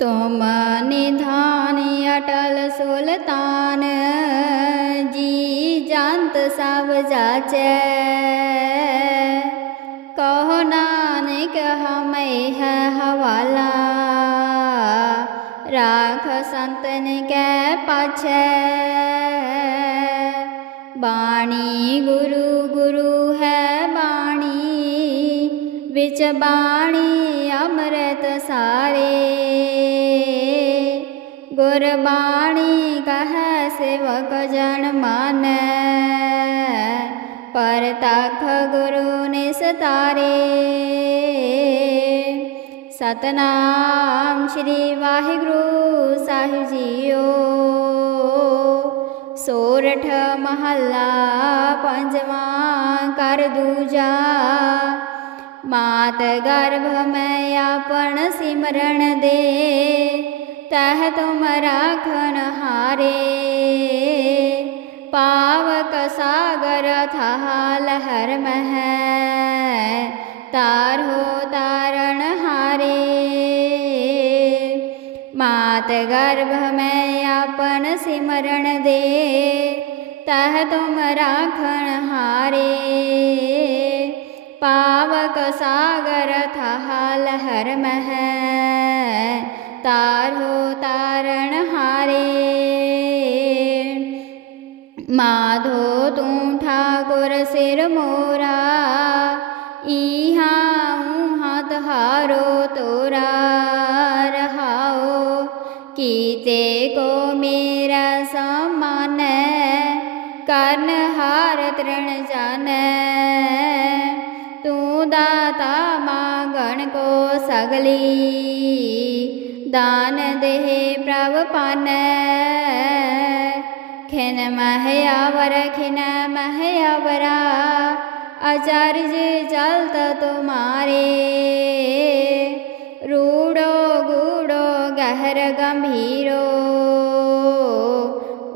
ਤੁਮ ਨਿਧਾਨ ਅਟਲ ਸੁਲਤਾਨ ਜੀ ਜੰਤ ਸਭ ਜਾਚੈ ਕਹੋ ਨਾਨਕ ਹਮੈ ਹੈ ਹਵਾਲਾ ਰਾਖ ਸੰਤਨ ਕੈ ਪਾਛੈ ਬਾਣੀ ਗੁਰੂ ਵਿੱਚ ਬਾਣੀ ਅੰਮ੍ਰਿਤ ਸਾਰੇ। ਗੁਰਬਾਣੀ ਕਹੈ ਸੇਵਕ ਜਨ ਮਾਨੈ, ਪਰ ਤਖ ਗੁਰੂ ਨਿਸਤਾਰੇ ਸਤਨਾਮ ਸ੍ਰੀ ਵਾਹਿਗੁਰੂ ਸਾਹਿਬ ਜੀਓ। ਸੋਰਠ ਮਹੱਲਾ ਪੰਜਵਾਂ ਕਰ ਦੂਜਾ। ਮਾਤ ਗਰਭ ਮੈਂ ਆਪਣ ਸਿਮਰਨ ਦੇ, ਤਹ ਤੁਮ ਰਾਖਨ ਹਾਰੇ। ਪਾਵਕ ਸਾਗਰ ਥਾ ਲਹਰ ਮਹਿ, ਤਾਰੋ ਤਾਰਨ ਹਾਰੇ। ਮਾਤ ਗਰਭ ਮੈਂ ਆਪਣ ਸਿਮਰਨ ਦੇ, ਤਹ ਤੁਮ ਰਾਖਣ ਹਾਰੇ। ਪਾਵਕ ਸਾਗਰ ਥਾ ਲਹਰ ਮਹਿ, ਤਾਰੋ ਤਾਰਨ ਹਾਰੇ। ਮਾਧੋ ਤੂੰ ਠਾਕੁਰ ਸਿਰ ਮੋਰਾ, ਈਹਾ ਊਹਾ ਤਹਾਰੋ ਤੋਰਾ। ਰਹਾਓ, ਕੀਤੇ ਕੋ ਮੇਰਾ ਸਮਾਨੈ, ਕਰਨ ਹਾਰ ਤ੍ਰਣ ਜਾਣੈ ਸਗਲੀ ਦਾਨ ਦੇਹ ਪ੍ਰਭ ਪਨ। ਖਿਨ ਮਹਿ ਆਵਰ, ਖਿਨ ਮਹਿ ਆਵਰਾ, ਅਚਾਰਜ ਜਲਤ ਤੁਮਾਰੇ। ਰੂੜੋ ਗੂੜੋ ਗਹਿਰ ਗੰਭੀਰੋ,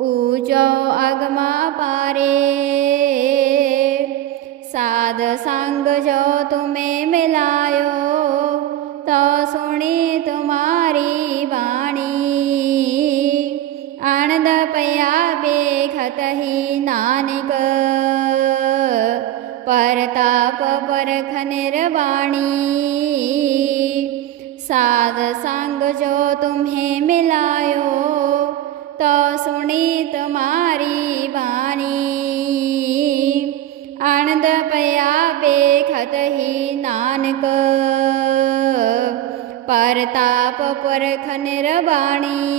ਊਚੋ ਅਗਮਾ ਪਾਰੇ। ਸਾਧ ਸੰਗ ਜੋ ਤੁਮੇ ਮਿਲਾਇਓ ਕਹੀ ਨਾਨਕ ਪਰਤਾਪ ਪਰਖ ਨਿਰਵਾਣੀ ਸਾਧ ਸੰਗ ਜੋ ਤੁਮੇ ਮਿਲਾਇਓ ਤੋ ਸੁਣੀ ਤੁਮਾਰੀ ਬਾਣੀ ਆਨੰਦ ਪਿਆ ਬੇਖਤ ਹੀ ਨਾਨਕ ਪਰਤਾਪ ਪਰਖ ਨਿਰਵਾਣੀ